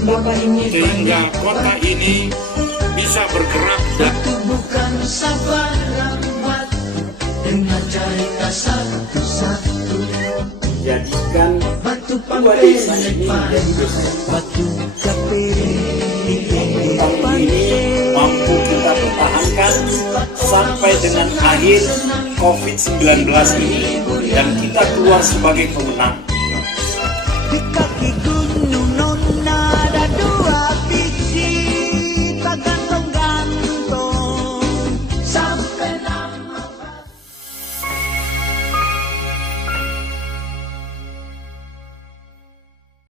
sehingga kota ini bisa bergerak dan bukan sabaran batu dengan cerita satu-satu. jadikan Batu dua desa ini menjadi desa batu kapiri, tahun ini mampu kita pertahankan sampai dengan akhir COVID-19 ini, dan kita keluar sebagai pemenang.